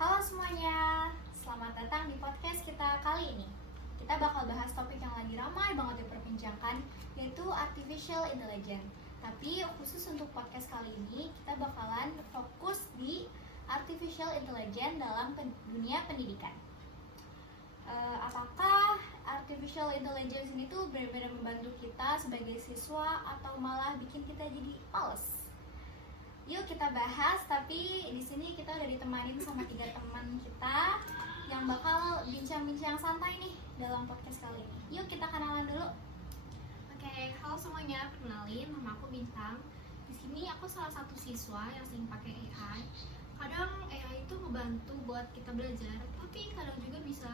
Halo semuanya, selamat datang di podcast kita kali ini. Kita bakal bahas topik yang lagi ramai banget diperbincangkan, yaitu Artificial Intelligence. Tapi khusus untuk podcast kali ini, kita bakalan fokus di Artificial Intelligence dalam dunia pendidikan. Apakah Artificial Intelligence ini tuh benar-benar membantu kita sebagai siswa atau malah bikin kita jadi males? Yuk kita bahas, tapi di sini kita udah ditemanin sama 3 teman kita yang bakal bincang-bincang santai nih dalam podcast kali ini. Yuk kita kenalan dulu. Oke, halo semuanya, perkenalin nama aku Bintang. Di sini aku salah satu siswa yang sering pakai AI. Kadang AI itu ngebantu buat kita belajar, tapi kadang juga bisa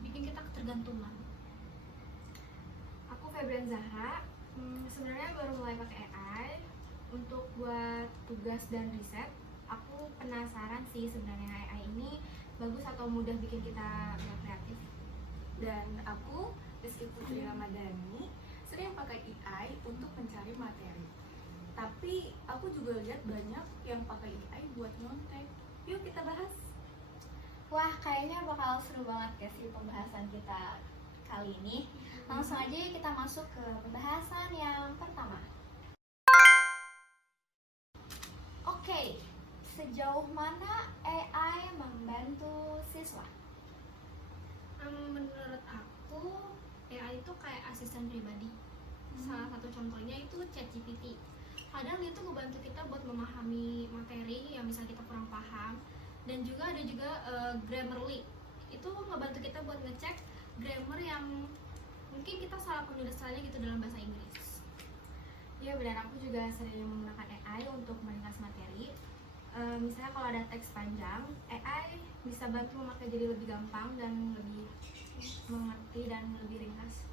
bikin kita ketergantungan. Aku Febrian Zahra. Sebenarnya baru mulai pakai AI untuk buat tugas dan riset. Aku penasaran sih sebenarnya AI ini bagus atau mudah bikin kita kreatif. Dan aku Rizky Putri Ramadhani sering pakai AI untuk mencari materi. Tapi aku juga lihat banyak yang pakai AI buat nyontek. Yuk kita bahas. Wah, kayaknya bakal seru banget ya sih pembahasan kita kali ini. Langsung aja kita masuk ke pembahasan yang pertama. Oke, sejauh mana AI membantu siswa? Menurut aku, AI itu kayak asisten pribadi. Salah satu contohnya itu ChatGPT. Kadang dia tuh ngebantu kita buat memahami materi yang misalnya kita kurang paham. Dan juga ada juga Grammarly. Itu ngebantu kita buat ngecek grammar yang mungkin kita salah penulisannya gitu dalam bahasa Inggris. Ya benar, aku juga sering menggunakan AI untuk meringkas materi. Misalnya kalau ada teks panjang, AI bisa bantu memakai jadi lebih gampang dan lebih mengerti dan lebih ringkas.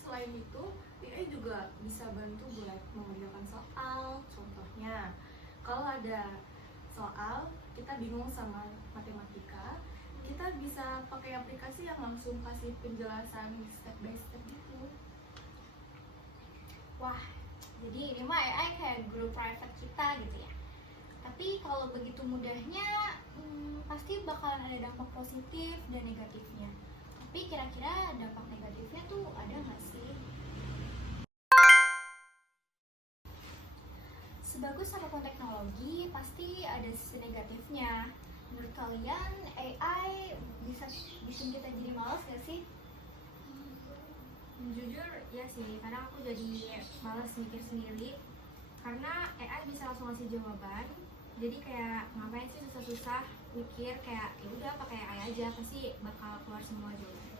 Selain itu, AI juga bisa bantu buat mengerjakan soal. Contohnya, kalau ada soal kita bingung sama matematika, kita bisa pakai aplikasi yang langsung kasih penjelasan step by step gitu. Wah, jadi ini mah AI kayak guru private kita gitu ya. Tapi kalau begitu mudahnya, pasti bakalan ada dampak positif dan negatifnya. Tapi kira-kira dampak negatifnya tuh ada nggak sih? Sebagus apapun teknologi, pasti ada sisi negatifnya. Menurut kalian, AI bisa bikin kita jadi malas nggak sih? Jujur ya sih, kadang aku jadi malas mikir sendiri karena AI bisa langsung ngasih jawaban. Jadi kayak ngapain sih susah-susah mikir, kayak ya udah pakai AI aja, pasti bakal keluar semua jawaban.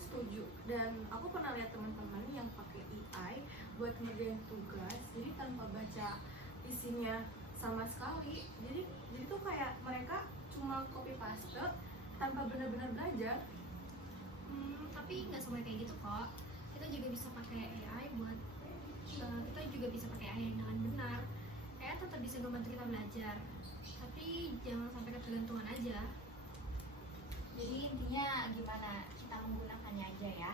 Setuju. Dan aku pernah lihat teman-teman yang pakai AI buat ngerjain tugas, jadi tanpa baca isinya sama sekali. Jadi tuh kayak mereka cuma copy paste tanpa benar-benar belajar. Tapi nggak semua kayak gitu kok. Kita juga bisa pakai AI buat kita juga bisa pakai AI dengan benar. AI tetap bisa membantu kita belajar, tapi jangan sampai ketergantungan aja. Jadi intinya gimana kita menggunakannya aja ya.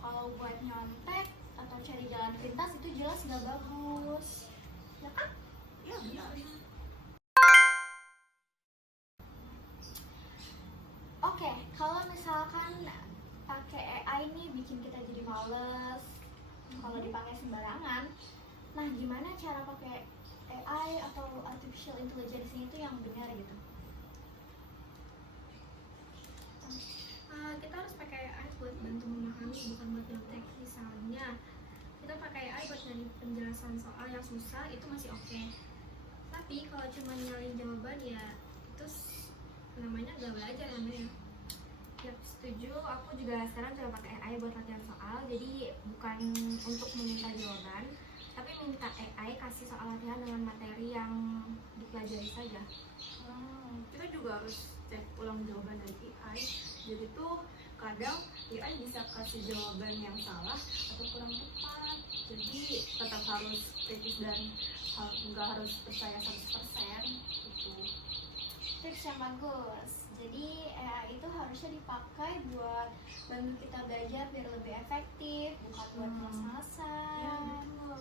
Kalau buat nyontek atau cari jalan pintas itu jelas nggak bagus, ya kan? Ya benar. Oke, kalau misalkan pakai AI ini bikin kita jadi males, kalau dipakai sembarangan, nah gimana cara pakai AI atau artificial intelligence ini tuh yang benar gitu? Kita harus pakai AI buat bantu memahami, bukan buat nyontek. Misalnya kita pakai AI buat nyari penjelasan soal yang susah, itu masih oke. Tapi kalau cuma nyalin jawaban ya itu namanya gak belajar namanya. Ya setuju, aku juga sekarang coba pakai AI buat latihan soal. Jadi bukan untuk meminta jawaban, tapi minta AI kasih soal latihan dengan materi yang dipelajari saja. Kita juga harus cek ulang jawaban dari AI. Jadi tuh kadang AI bisa kasih jawaban yang salah atau kurang tepat. Jadi tetap harus kritis dan nggak harus percaya 100% gitu. Tips yang bagus. Jadi AI itu harusnya dipakai buat bantu kita belajar biar lebih efektif, bukan buat males-malesan. Ya betul.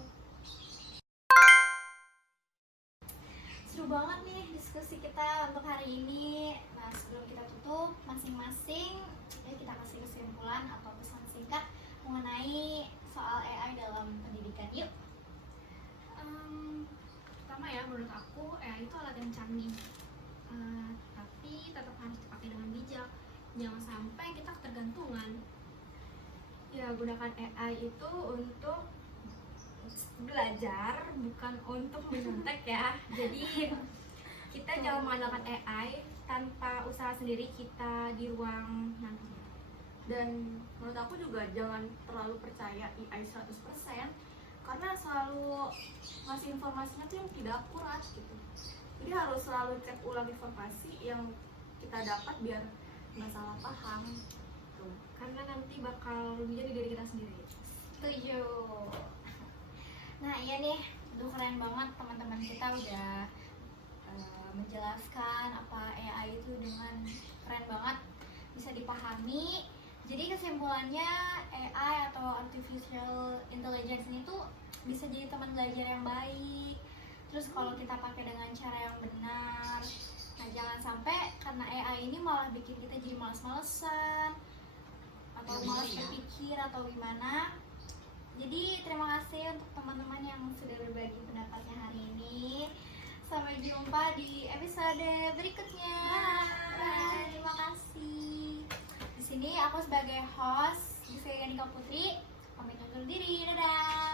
Seru banget nih diskusi kita untuk hari ini. Nah, sebelum kita tutup, masing-masing ya kita kasih kesimpulan atau pesan singkat mengenai soal AI dalam pendidikan. Yuk. Pertama ya, menurut aku AI itu alat yang canggih, tapi tetap harus dipakai dengan bijak. Jangan sampai kita ketergantungan. Ya, gunakan AI itu untuk belajar, bukan untuk menyontek ya. Jadi kita jangan mengandalkan AI tanpa usaha sendiri kita di ruang nantinya. Dan menurut aku juga jangan terlalu percaya AI 100% karena selalu ngasih informasinya tuh yang tidak akurat gitu. Jadi harus selalu cek ulang informasi yang kita dapat biar nggak salah paham gitu. Karena nanti bakal menjadi diri kita sendiri. Setuju. Nah iya nih, aduh keren banget teman-teman kita udah menjelaskan apa AI itu dengan keren banget, bisa dipahami. Jadi kesimpulannya AI atau artificial intelligence ini tuh bisa jadi teman belajar yang baik. Terus kalau kita pakai dengan cara yang benar, nah jangan sampai karena AI ini malah bikin kita jadi malas-malesan atau malas berpikir atau gimana. Jadi terima kasih untuk teman-teman yang sudah berbagi pendapatnya hari ini. Sampai jumpa di episode berikutnya. Bye. Terima kasih. Di sini aku sebagai host Gisel Yanika Putri pamit undur diri. Dadah.